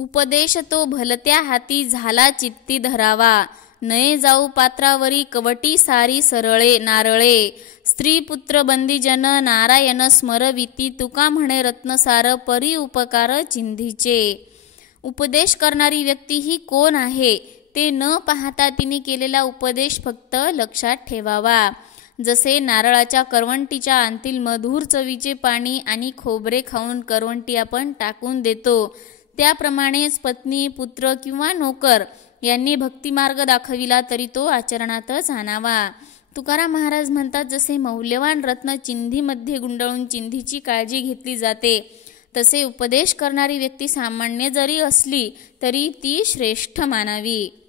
उपदेश तो भलत्या हाती झाला चित्ती धरावा, नये जाऊ पात्रावरी कवटी सारी सरळे नारळे, स्त्री पुत्र बंदीजन नारायण स्मरविती, तुका म्हणे रत्नसार परी उपकार चिंधीचे. उपदेश करणारी व्यक्ती ही कोण आहे ते न पाहता तिने केलेला उपदेश फक्त लक्षात ठेवावा. जसे नारळाच्या करवंटीच्या आंतील मधुर चवीचे पाणी आणि खोबरे खाऊन करवंटी आपण टाकून देतो, त्याप्रमाणेच पत्नी, पुत्र किंवा नोकर यांनी भक्तिमार्ग दाखविला तरी तो आचरणातच आणावा. तुकाराम महाराज म्हणतात, जसे मौल्यवान रत्न चिंधीमध्ये गुंडाळून चिंधीची काळजी घेतली जाते, तसे उपदेश करणारी व्यक्ती सामान्य जरी असली तरी ती श्रेष्ठ मानावी.